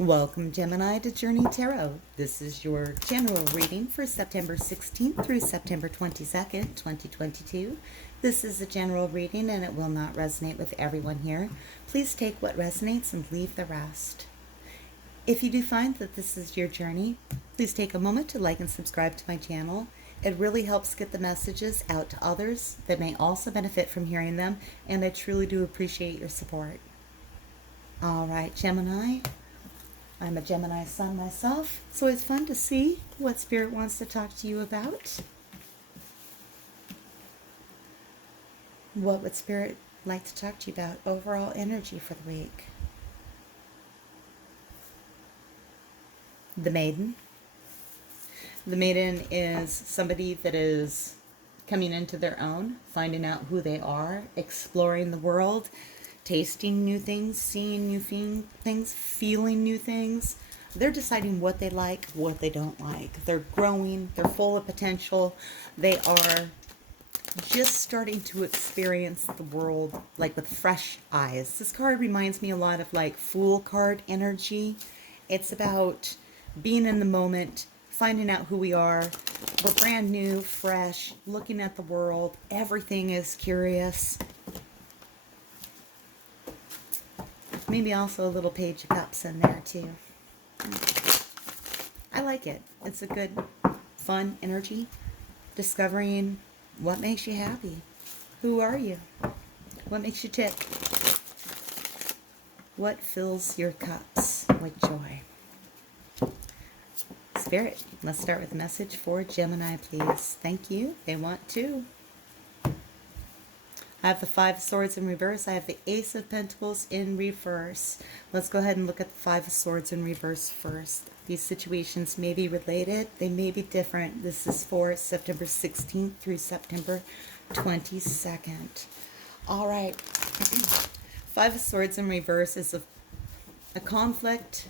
Welcome, Gemini, to Journey Tarot. This is your general reading for September 16th through September 22nd, 2022. This is a general reading and it will not resonate with everyone here. Please take what resonates and leave the rest. If you do find that this is your journey, please take a moment to like and subscribe to my channel. It really helps get the messages out to others that may also benefit from hearing them, and I truly do appreciate your support. All right, Gemini. I'm a Gemini sun myself, so it's fun to see what Spirit wants to talk to you about. What would Spirit like to talk to you about? Overall energy for the week. The Maiden. The Maiden is somebody that is coming into their own, finding out who they are, exploring the world, tasting new things, seeing new things, feeling new things. They're deciding what they like, what they don't like. They're growing. They're full of potential. They are just starting to experience the world like with fresh eyes. This card reminds me a lot of like Fool card energy. It's about being in the moment, finding out who we are. We're brand new, fresh, looking at the world. Everything is curious. Maybe also a little Page of Cups in there too. I like it. It's a good, fun energy. Discovering what makes you happy. Who are you? What makes you tick? What fills your cups with joy? Spirit, let's start with a message for Gemini, please. Thank you. They want to. I have the Five of Swords in reverse. I have the Ace of Pentacles in reverse. Let's go ahead and look at the Five of Swords in reverse first. These situations may be related. They may be different. This is for September 16th through September 22nd. All right. Five of Swords in reverse is a conflict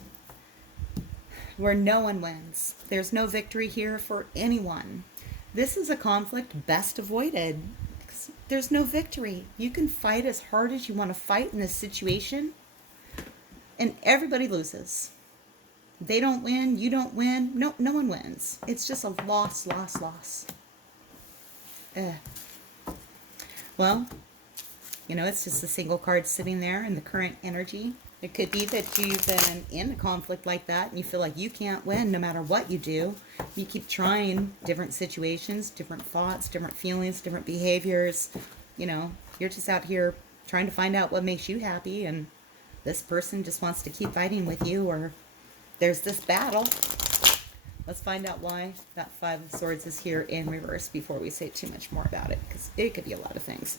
where no one wins. There's no victory here for anyone. This is a conflict best avoided. There's no victory. You can fight as hard as you want to fight in this situation, and everybody loses. They don't win. You don't win. No one wins. It's just a loss. Well, it's just a single card sitting there in the current energy. It could be that you've been in a conflict like that and you feel like you can't win no matter what you do. You keep trying different situations, different thoughts, different feelings, different behaviors. You're just out here trying to find out what makes you happy, and this person just wants to keep fighting with you, or there's this battle. Let's find out why that Five of Swords is here in reverse before we say too much more about it, because it could be a lot of things.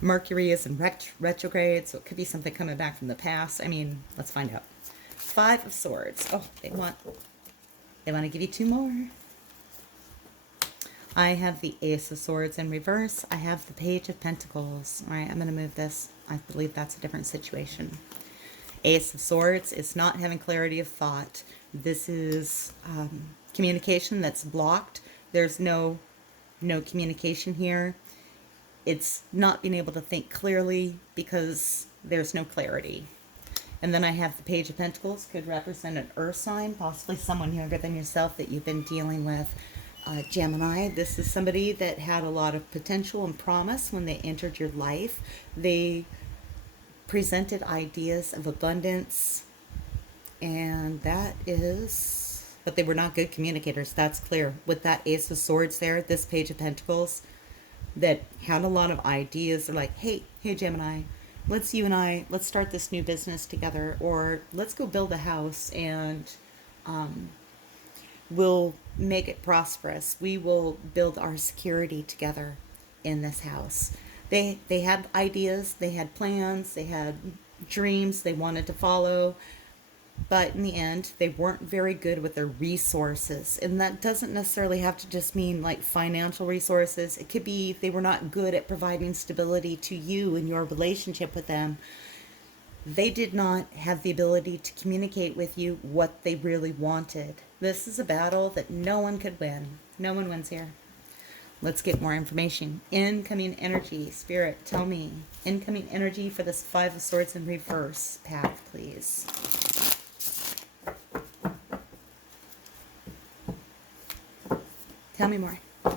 Mercury is in retrograde, so it could be something coming back from the past. Let's find out. Five of Swords. Oh, they want to give you two more. I have the Ace of Swords in reverse. I have the Page of Pentacles. All right, I'm going to move this. I believe that's a different situation. Ace of Swords is not having clarity of thought. This is communication that's blocked. There's no communication here. It's not being able to think clearly because there's no clarity. And then I have the Page of Pentacles. Could represent an earth sign, possibly someone younger than yourself that you've been dealing with. Gemini, this is somebody that had a lot of potential and promise when they entered your life. They presented ideas of abundance, and but they were not good communicators. That's clear. With that Ace of Swords there, this Page of Pentacles, that had a lot of ideas. They're like, hey Gemini, let's start this new business together, or let's go build a house and we'll make it prosperous. We will build our security together in this house. They had ideas, they had plans, they had dreams they wanted to follow, but in the end, they weren't very good with their resources. And that doesn't necessarily have to just mean like financial resources. It could be they were not good at providing stability to you in your relationship with them. They did not have the ability to communicate with you what they really wanted. This is a battle that no one could win. No one wins here. Let's get more information. Incoming energy. Spirit, tell me. Incoming energy for this Five of Swords in reverse path, please. Tell me more. Oh,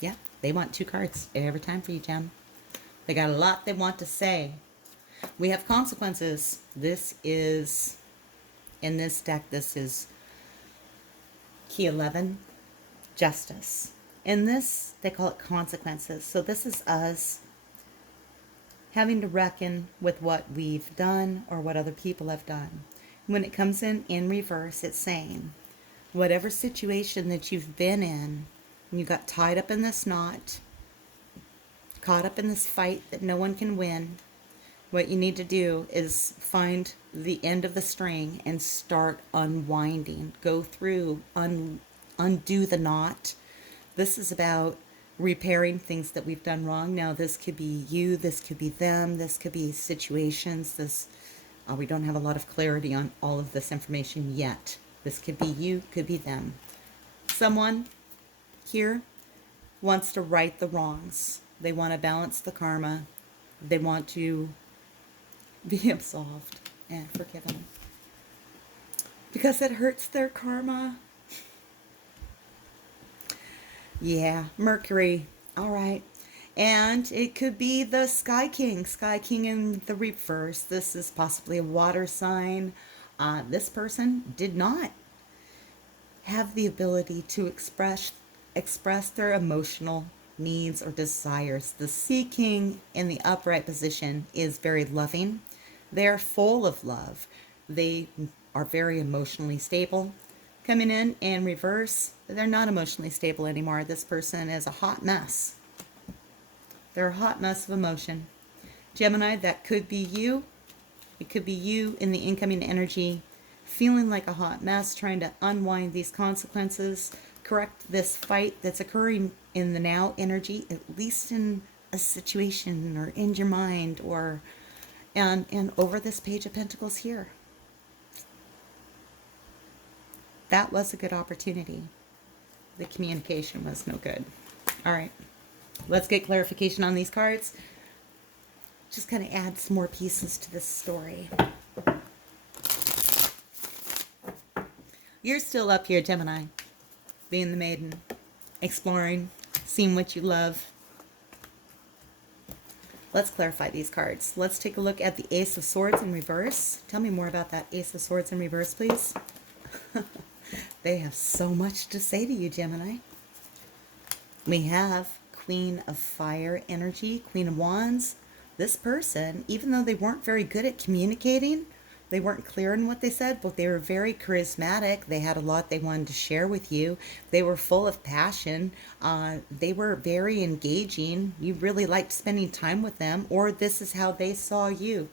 yeah. They want 2 cards every time for you, Gem. They got a lot they want to say. We have consequences. This is, in this deck, this is key 11, justice. In this, they call it consequences. So this is us having to reckon with what we've done or what other people have done. When it comes in reverse, it's saying, whatever situation that you've been in, and you got tied up in this knot, caught up in this fight that no one can win, what you need to do is find the end of the string and start unwinding. Go through, undo the knot. This is about repairing things that we've done wrong. Now, this could be you, this could be them, this could be situations. We don't have a lot of clarity on all of this information yet. This could be you, could be them. Someone here wants to right the wrongs. They want to balance the karma. They want to be absolved and forgiven, because it hurts their karma. Yeah, Mercury. All right. And it could be the Sky King. Sky King in the reverse. This is possibly a water sign. This person did not have the ability to express their emotional needs or desires. The Sea King in the upright position is very loving. They're full of love. They are very emotionally stable. Coming in reverse, they're not emotionally stable anymore. This person is a hot mess. They're a hot mess of emotion. Gemini, that could be you. It could be you in the incoming energy, feeling like a hot mess, trying to unwind these consequences, correct this fight that's occurring in the now energy, at least in a situation or in your mind, or and over this Page of Pentacles here. That was a good opportunity. The communication was no good. All right, let's get clarification on these cards. Just kind of add some more pieces to this story. You're still up here, Gemini, being the maiden, exploring, seeing what you love. Let's clarify these cards. Let's take a look at the Ace of Swords in reverse. Tell me more about that Ace of Swords in reverse, please. They have so much to say to you, Gemini. We have Queen of Fire energy, Queen of Wands. This person, even though they weren't very good at communicating, they weren't clear in what they said, but they were very charismatic. They had a lot they wanted to share with you. They were full of passion. They were very engaging. You really liked spending time with them, or this is how they saw you.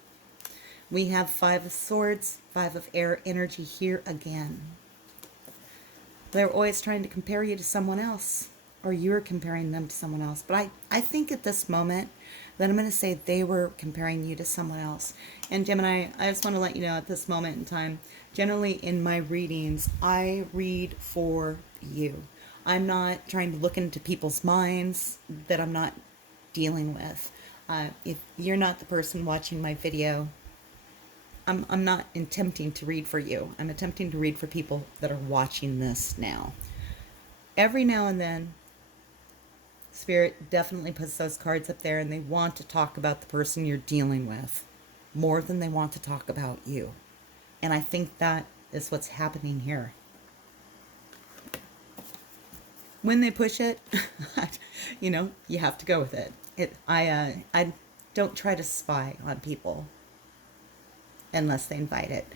We have Five of Swords, Five of Air energy here again. They're always trying to compare you to someone else, or you're comparing them to someone else. But I think at this moment that I'm going to say they were comparing you to someone else. And Gemini, I just want to let you know at this moment in time, generally in my readings, I read for you. I'm not trying to look into people's minds that I'm not dealing with. If you're not the person watching my video, I'm not attempting to read for you. I'm attempting to read for people that are watching this now. Every now and then, Spirit definitely puts those cards up there, and they want to talk about the person you're dealing with more than they want to talk about you. And I think that is what's happening here. When they push it, you have to go with it. I don't try to spy on people unless they invite it.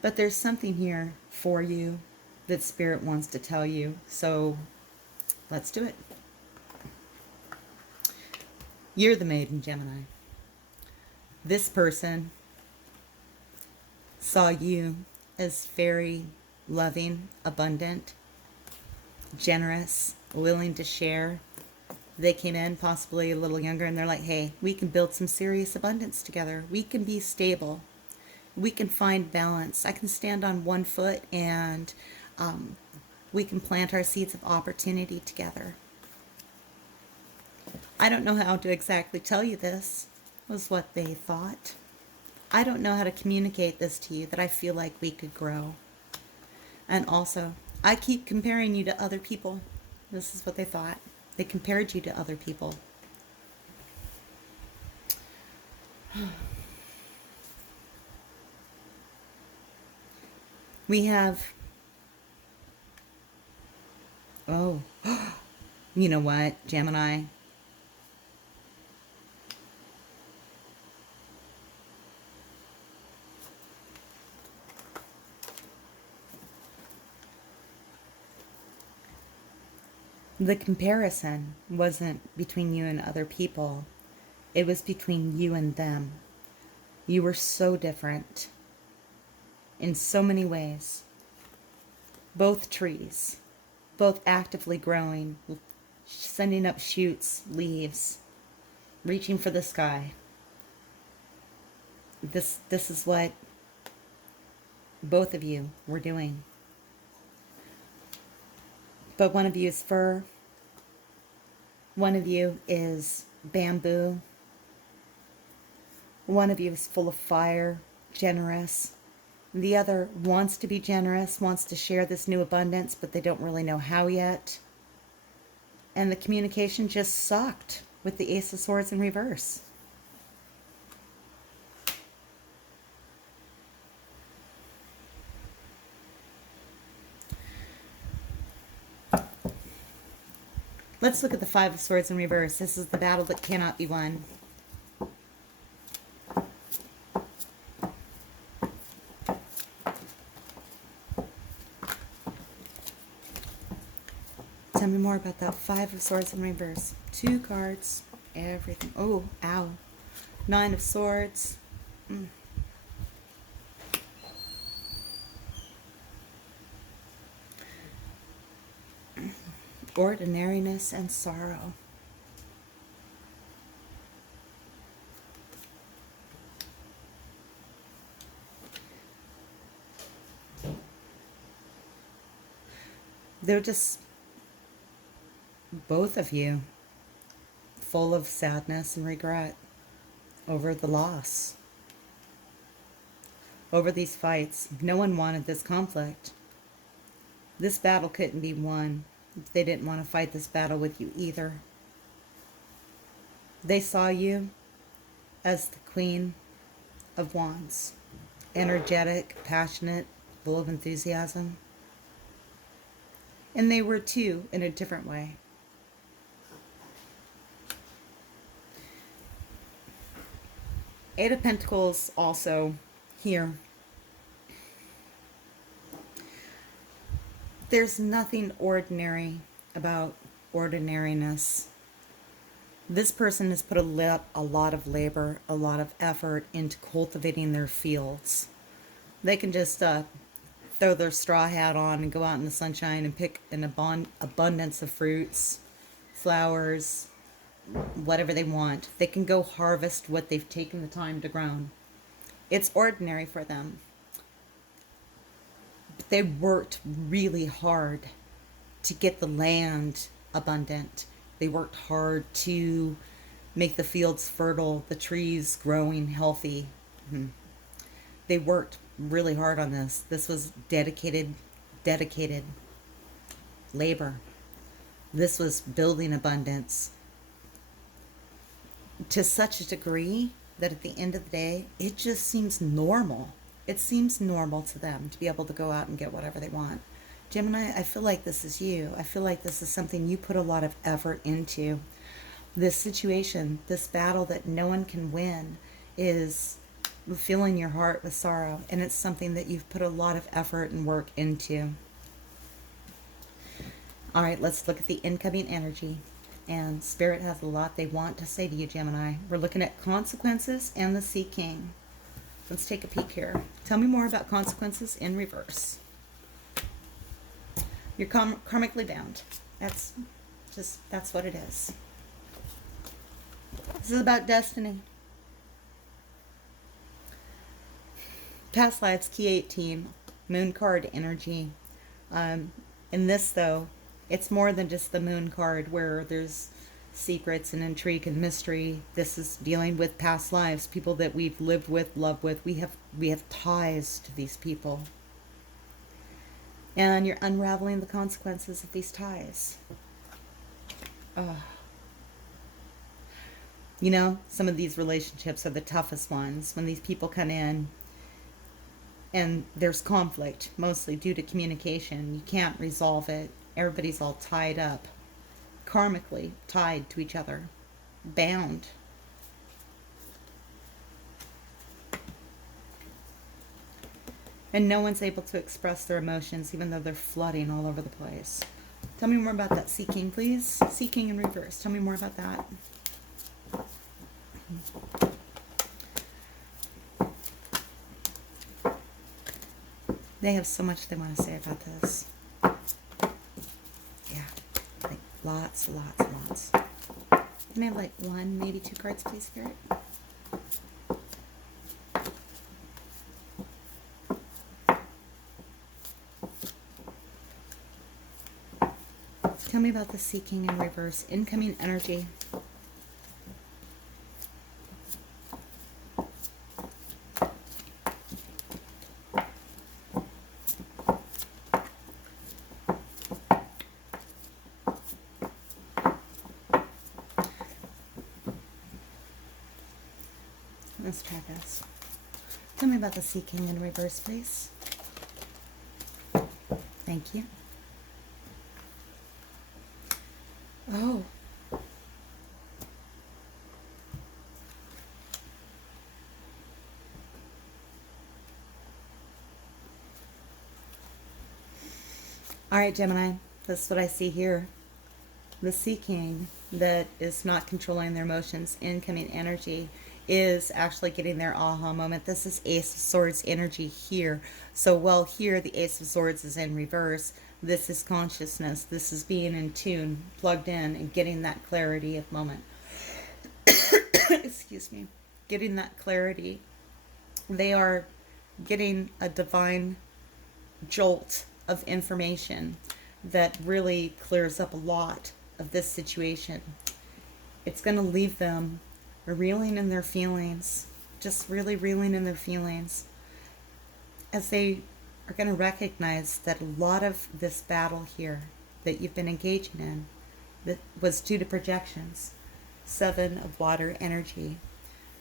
But there's something here for you that Spirit wants to tell you. So let's do it. You're the Maiden Gemini. This person saw you as very loving, abundant, generous, willing to share. They came in possibly a little younger, and they're like, hey, we can build some serious abundance together. We can be stable. We can find balance. I can stand on one foot, and we can plant our seeds of opportunity together. I don't know how to exactly tell you this, was what they thought. I don't know how to communicate this to you, that I feel like we could grow. And also, I keep comparing you to other people. This is what they thought. They compared you to other people. We have, oh, you know what, Gemini? The comparison wasn't between you and other people. It was between you and them. You were so different in so many ways. Both trees, both actively growing, sending up shoots, leaves, reaching for the sky. This is what both of you were doing. But one of you is fir, one of you is bamboo, one of you is full of fire, generous. The other wants to be generous, wants to share this new abundance, but they don't really know how yet. And the communication just sucked with the Ace of Swords in reverse. Let's look at the Five of Swords in reverse. This is the battle that cannot be won. Tell me more about that Five of Swords in reverse. Two cards, everything. Oh, ow. Nine of Swords. Ordinariness and sorrow. They're just, both of you, full of sadness and regret over the loss, over these fights. No one wanted this conflict. This battle couldn't be won. They didn't want to fight this battle with you either. They saw you as the Queen of Wands. Energetic, passionate, full of enthusiasm. And they were too, in a different way. Eight of Pentacles also here. There's nothing ordinary about ordinariness. This person has put a lot of labor, a lot of effort into cultivating their fields. They can just throw their straw hat on and go out in the sunshine and pick an abundance of fruits, flowers, whatever they want. They can go harvest what they've taken the time to grow. It's ordinary for them. They worked really hard to get the land abundant. They worked hard to make the fields fertile, the trees growing healthy. They worked really hard on this. This was dedicated labor. This was building abundance to such a degree that at the end of the day, it just seems normal. It seems normal to them to be able to go out and get whatever they want. Gemini, I feel like this is you. I feel like this is something you put a lot of effort into. This situation, this battle that no one can win, is filling your heart with sorrow. And it's something that you've put a lot of effort and work into. All right, let's look at the incoming energy. And Spirit has a lot they want to say to you, Gemini. We're looking at consequences and the Sea King. Let's take a peek here. Tell me more about consequences in reverse. You're karmically bound. That's what it is. This is about destiny. Past lives, key 18, moon card energy. In this, though, it's more than just the moon card where there's secrets and intrigue and mystery. This is dealing with past lives, people that we've lived with, loved with. We have ties to these people. And you're unraveling the consequences of these ties. You know, some of these relationships are the toughest ones. When these people come in and there's conflict, mostly due to communication. You can't resolve it. Everybody's all tied up, karmically tied to each other, bound. And no one's able to express their emotions, even though they're flooding all over the place. Tell me more about that seeking, please. Seeking in reverse. Tell me more about that. They have so much they want to say about this. Yeah, like lots. Can I have like one, maybe two cards, please, Spirit? Tell me about the seeking in reverse. Incoming energy. Let's try this. Tell me about the seeking in reverse, please. Thank you. Oh. All right, Gemini, that's what I see here. The seeking that is not controlling their emotions, incoming energy, is actually getting their aha moment. This is Ace of Swords energy here. So while here the Ace of Swords is in reverse, this is consciousness. This is being in tune, plugged in, and getting that clarity of moment. Excuse me. Getting that clarity. They are getting a divine jolt of information that really clears up a lot of this situation. It's going to leave them reeling in their feelings, just really reeling in their feelings, as they are going to recognize that a lot of this battle here that you've been engaging in that was due to projections. 7 of water energy.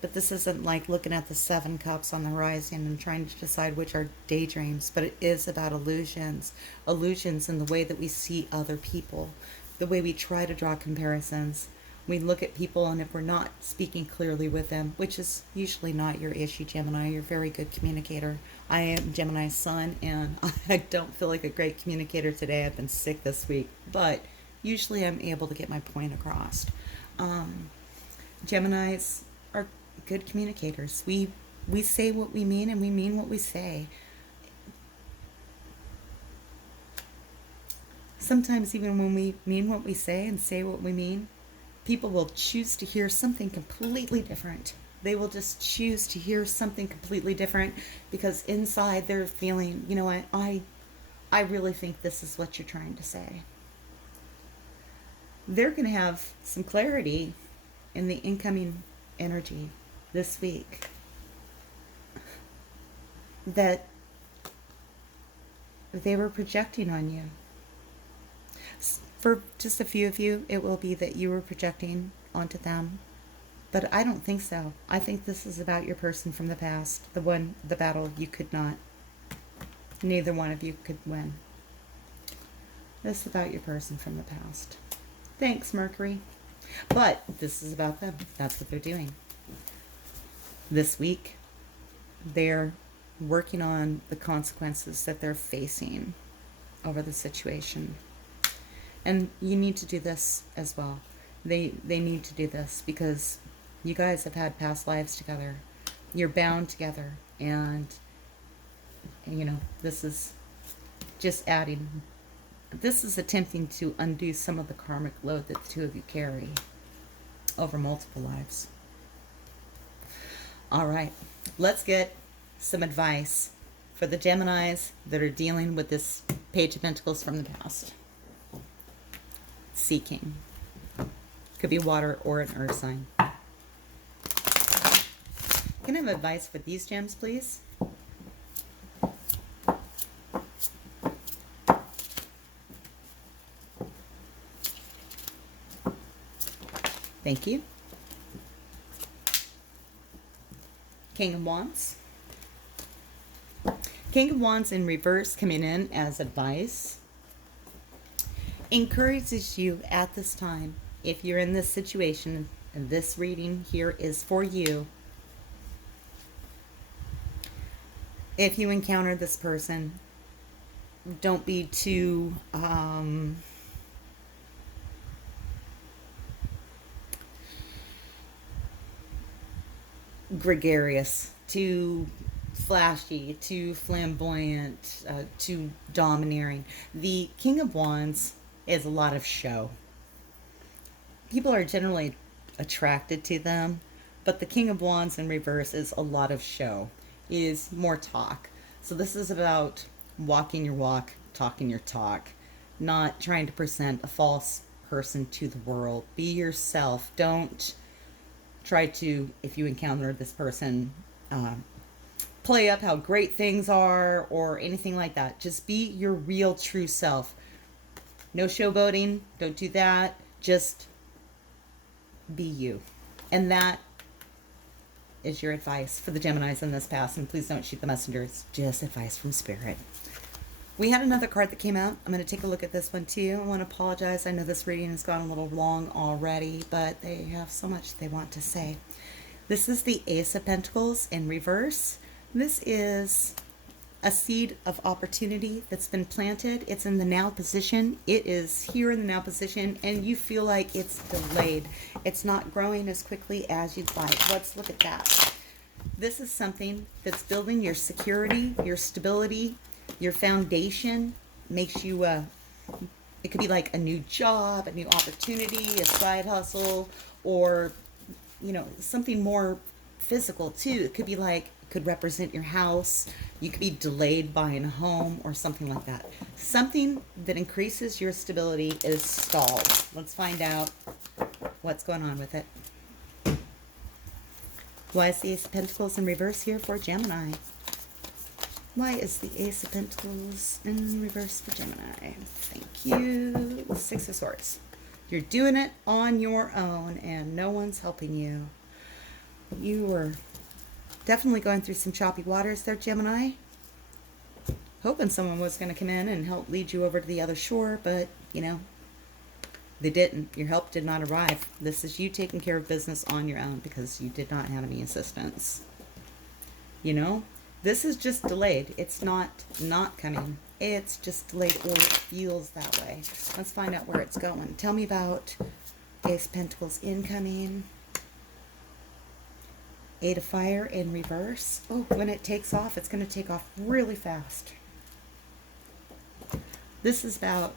But this isn't like looking at the 7 cups on the horizon and trying to decide which are daydreams, but it is about illusions. Illusions in the way that we see other people, the way we try to draw comparisons. We look at people, and if we're not speaking clearly with them, which is usually not your issue, Gemini, you're a very good communicator. I am Gemini's sun, and I don't feel like a great communicator today. I've been sick this week, but usually I'm able to get my point across. Geminis are good communicators. We say what we mean, and we mean what we say. Sometimes even when we mean what we say and say what we mean, people will choose to hear something completely different. They will just choose to hear something completely different because inside they're feeling, you know what, I really think this is what you're trying to say. They're going to have some clarity in the incoming energy this week that they were projecting on you. For just a few of you, it will be that you were projecting onto them. But I don't think so. I think this is about your person from the past. The battle you could not. Neither one of you could win. This is about your person from the past. Thanks, Mercury. But this is about them. That's what they're doing. This week, they're working on the consequences that they're facing over the situation. And you need to do this as well. They need to do this because you guys have had past lives together. You're bound together. And you know, this is just adding. This is attempting to undo some of the karmic load that the two of you carry over multiple lives. All right. Let's get some advice for the Geminis that are dealing with this Page of Pentacles from the past. Seeking. Could be water or an earth sign. Can I have advice for these gems, please? Thank you. King of Wands. King of Wands in reverse coming in as advice. Encourages you at this time, if you're in this situation, and this reading here is for you. If you encounter this person, don't be too gregarious, too flashy, too flamboyant, too domineering. The King of Wands is a lot of show. People are generally attracted to them, but the King of Wands in reverse is a lot of show, is more talk. So this is about walking your walk, talking your talk, not trying to present a false person to the world. Be yourself. Don't try to, if you encounter this person, play up how great things are or anything like that. Just be your real true self. No showboating. Don't do that. Just be you. And that is your advice for the Geminis in this past. And please don't shoot the messengers. Just advice from Spirit. We had another card that came out. I'm going to take a look at this one too. I want to apologize. I know this reading has gone a little long already, but they have so much they want to say. This is the Ace of Pentacles in reverse. This is a seed of opportunity that's been planted. It's in the now position. It is here in the now position, and you feel like it's delayed. It's not growing as quickly as you'd like. Let's look at that. This is something that's building your security, your stability, your foundation. Makes you, it could be like a new job, a new opportunity, a side hustle, or, you know, something more physical too. It could be like, could represent your house. You could be delayed buying a home or something like that. Something that increases your stability is stalled. Let's find out what's going on with it. Why is the Ace of Pentacles in reverse here for Gemini? Why is the Ace of Pentacles in reverse for Gemini? Thank you. Six of Swords. You're doing it on your own and no one's helping you. You were definitely going through some choppy waters there, Gemini. Hoping someone was going to come in and help lead you over to the other shore, but, you know, they didn't. Your help did not arrive. This is you taking care of business on your own because you did not have any assistance. You know, this is just delayed. It's not coming. It's just delayed, or it feels that way. Let's find out where it's going. Tell me about Ace of Pentacles incoming. Eight of Fire in reverse. Oh, when it takes off, it's going to take off really fast. This is about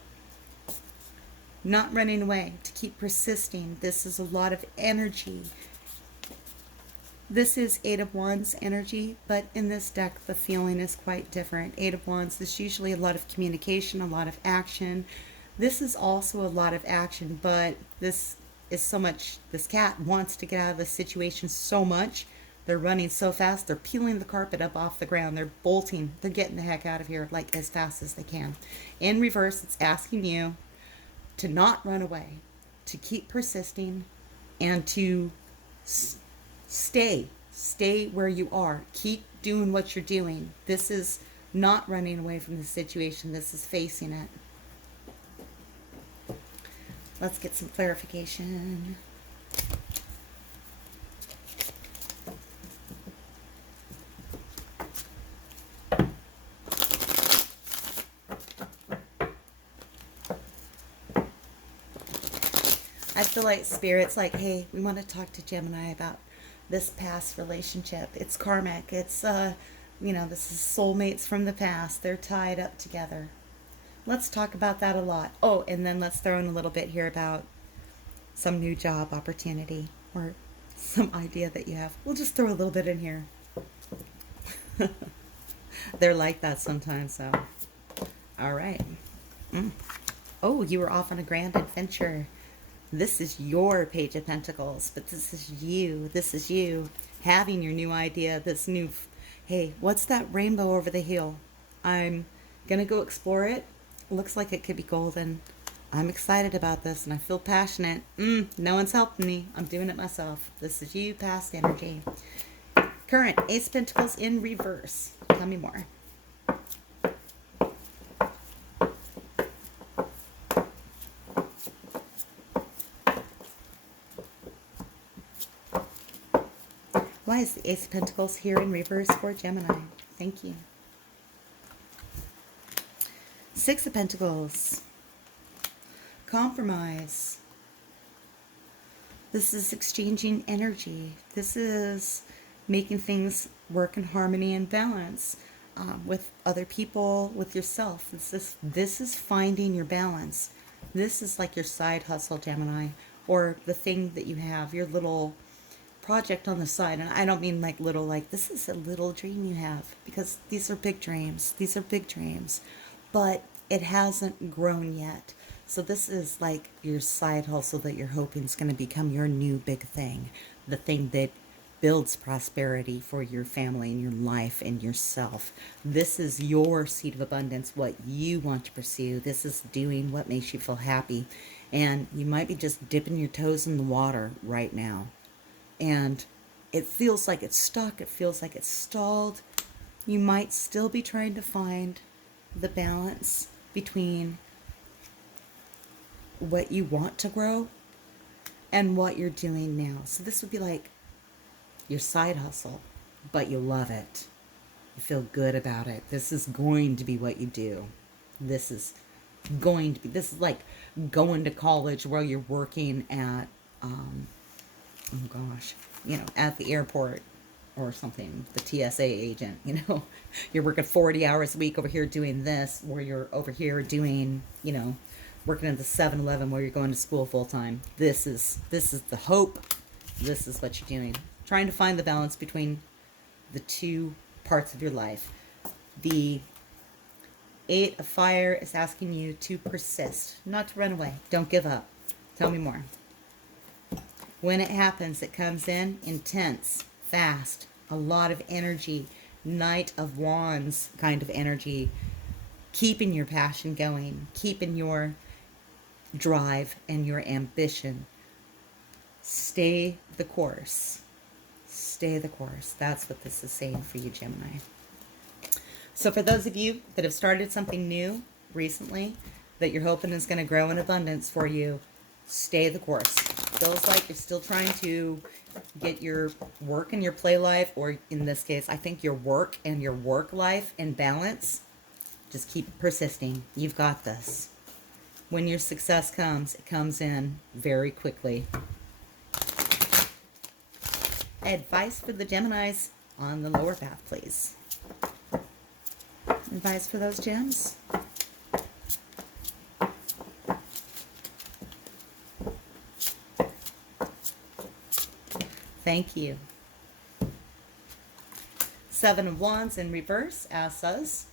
not running away, to keep persisting. This is a lot of energy. This is Eight of Wands energy, but in this deck, the feeling is quite different. Eight of Wands is usually a lot of communication, a lot of action. This is also a lot of action, but this is so much, this cat wants to get out of this situation so much. They're running so fast, they're peeling the carpet up off the ground, they're bolting, they're getting the heck out of here like as fast as they can. In reverse, it's asking you to not run away, to keep persisting, and to stay where you are. Keep doing what you're doing. This is not running away from the situation, this is facing it. Let's get some clarification. I feel like Spirit's like, hey, we want to talk to Gemini about this past relationship. It's karmic. It's, you know, this is soulmates from the past. They're tied up together. Let's talk about that a lot. Oh, and then let's throw in a little bit here about some new job opportunity or some idea that you have. We'll just throw a little bit in here. They're like that sometimes, so. All right. Oh, you were off on a grand adventure. This is your Page of Pentacles, but this is you. This is you having your new idea, this new, hey, what's that rainbow over the hill? I'm going to go explore it. Looks like it could be golden. I'm excited about this and I feel passionate. No one's helping me. I'm doing it myself. This is you, past energy. Current Ace of Pentacles in reverse. Tell me more. Why is the Ace of Pentacles here in reverse for Gemini? Thank you. Six of Pentacles. Compromise. This is exchanging energy. This is making things work in harmony and balance with other people, with yourself. This is finding your balance. This is like your side hustle, Gemini, or the thing that you have, your little project on the side. And I don't mean like little, like this is a little dream you have, because these are big dreams. These are big dreams, but it hasn't grown yet. So this is like your side hustle that you're hoping is going to become your new big thing, the thing that builds prosperity for your family and your life and yourself. This is your seed of abundance, what you want to pursue. This is doing what makes you feel happy. And you might be just dipping your toes in the water right now. And it feels like it's stuck. It feels like it's stalled. You might still be trying to find the balance between what you want to grow and what you're doing now. So this would be like your side hustle, but you love it. You feel good about it. This is going to be what you do. This is like going to college while you're working at, oh gosh, at the airport or something, the TSA agent, you're working 40 hours a week over here doing this, or you're over here doing, working at the 7-Eleven where you're going to school full time. This is the hope. This is what you're doing. Trying to find the balance between the two parts of your life. The Eight of Fire is asking you to persist, not to run away. Don't give up. Tell me more. When it happens, it comes in intense, fast, a lot of energy, Knight of Wands kind of energy, keeping your passion going, keeping your drive and your ambition. Stay the course. Stay the course. That's what this is saying for you, Gemini. So for those of you that have started something new recently that you're hoping is going to grow in abundance for you, stay the course. Feels like you're still trying to get your work and your play life, or in this case, I think your work and your work life in balance. Just keep persisting. You've got this. When your success comes, it comes in very quickly. Advice for the Geminis on the lower path, please. Advice for those gems? Thank you. Seven of Wands in reverse asks us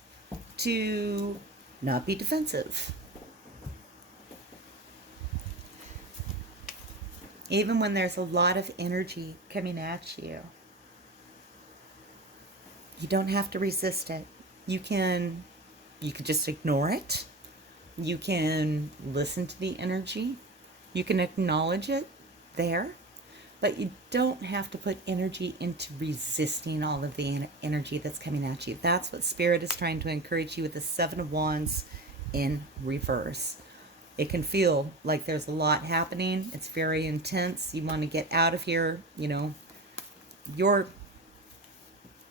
to not be defensive. Even when there's a lot of energy coming at you, you don't have to resist it. You can just ignore it. You can listen to the energy. You can acknowledge it there. But you don't have to put energy into resisting all of the energy that's coming at you. That's what Spirit is trying to encourage you with the Seven of Wands in reverse. It can feel like there's a lot happening. It's very intense. You want to get out of here. Your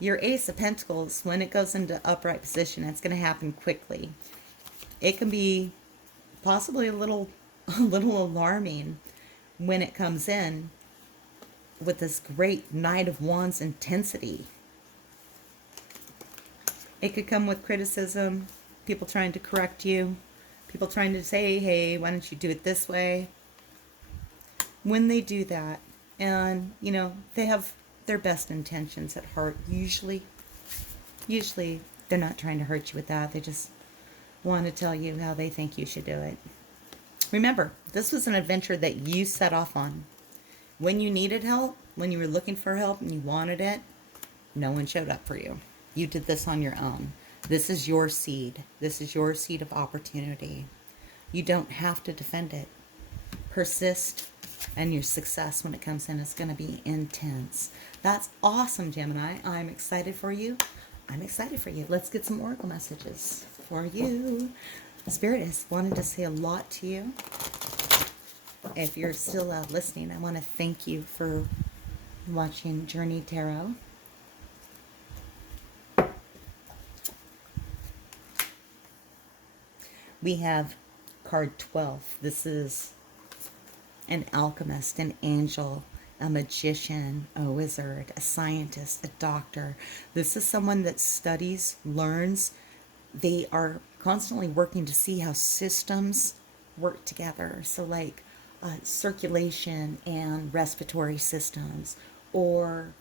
Ace of Pentacles, when it goes into upright position, it's going to happen quickly. It can be possibly a little alarming when it comes in with this great Knight of Wands intensity. It could come with criticism, people trying to correct you, people trying to say, hey, why don't you do it this way? When they do that, and, they have their best intentions at heart, usually they're not trying to hurt you with that. They just want to tell you how they think you should do it. Remember, this was an adventure that you set off on. When you needed help, when you were looking for help and you wanted it, no one showed up for you. You did this on your own. This is your seed. This is your seed of opportunity. You don't have to defend it. Persist, and your success when it comes in is going to be intense. That's awesome, Gemini. I'm excited for you. I'm excited for you. Let's get some oracle messages for you. Spirit has wanted to say a lot to you. If you're still listening, I want to thank you for watching Journey Tarot. We have card 12. This is an alchemist, an angel, a magician, a wizard, a scientist, a doctor. This is someone that studies, learns. They are constantly working to see how systems work together. So like circulation and respiratory systems, or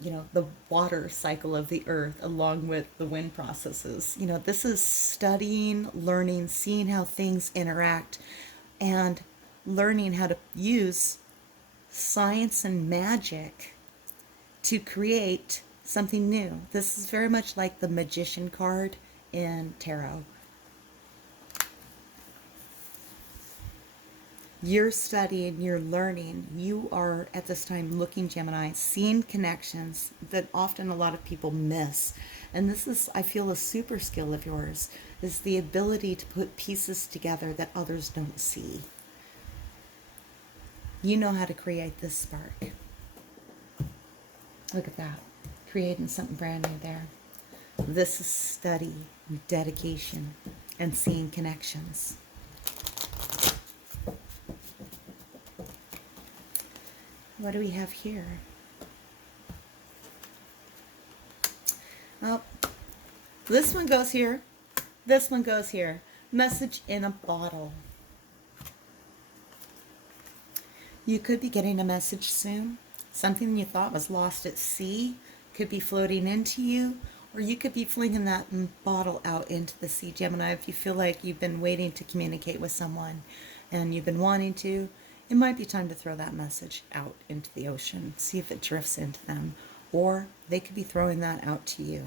the water cycle of the earth along with the wind processes. This is studying, learning, seeing how things interact, and learning how to use science and magic to create something new. This is very much like the magician card in tarot. You're studying, you're learning, you are at this time looking, Gemini, seeing connections that often a lot of people miss. And this is, I feel, a super skill of yours, is the ability to put pieces together that others don't see. You know how to create this spark. Look at that. Creating something brand new there. This is study, dedication, and seeing connections. What do we have here? Oh, this one goes here. This one goes here. Message in a bottle. You could be getting a message soon. Something you thought was lost at sea could be floating into you, or you could be flinging that bottle out into the sea, Gemini. If you feel like you've been waiting to communicate with someone and you've been wanting to, it might be time to throw that message out into the ocean, see if it drifts into them, or they could be throwing that out to you.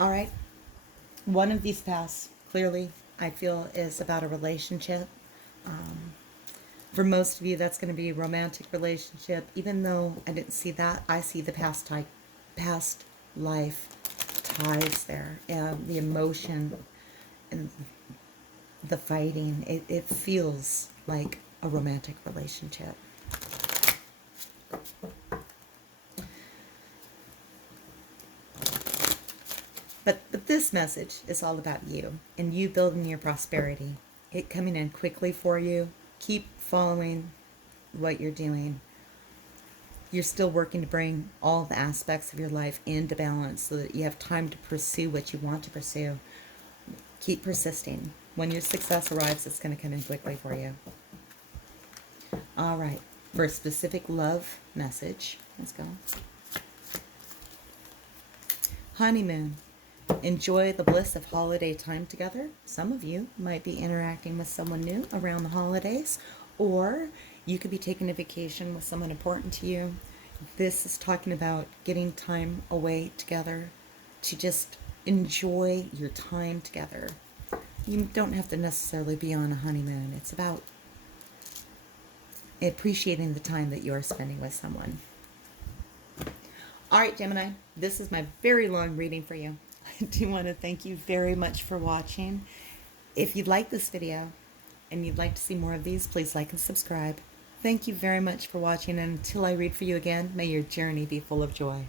All right, one of these paths, clearly, I feel, is about a relationship. For most of you, that's going to be a romantic relationship. Even though I didn't see that, I see the past life ties there, and the emotion and the fighting. It feels like a romantic relationship. But this message is all about you and you building your prosperity. It coming in quickly for you. Keep following what you're doing. You're still working to bring all the aspects of your life into balance so that you have time to pursue what you want to pursue. Keep persisting. When your success arrives, it's going to come in quickly for you. All right. For a specific love message, let's go. Honeymoon. Enjoy the bliss of holiday time together. Some of you might be interacting with someone new around the holidays, or you could be taking a vacation with someone important to you. This is talking about getting time away together to just enjoy your time together. You don't have to necessarily be on a honeymoon. It's about appreciating the time that you're spending with someone. All right, Gemini, this is my very long reading for you. I do want to thank you very much for watching. If you'd like this video and you'd like to see more of these, please like and subscribe. Thank you very much for watching, and until I read for you again, may your journey be full of joy.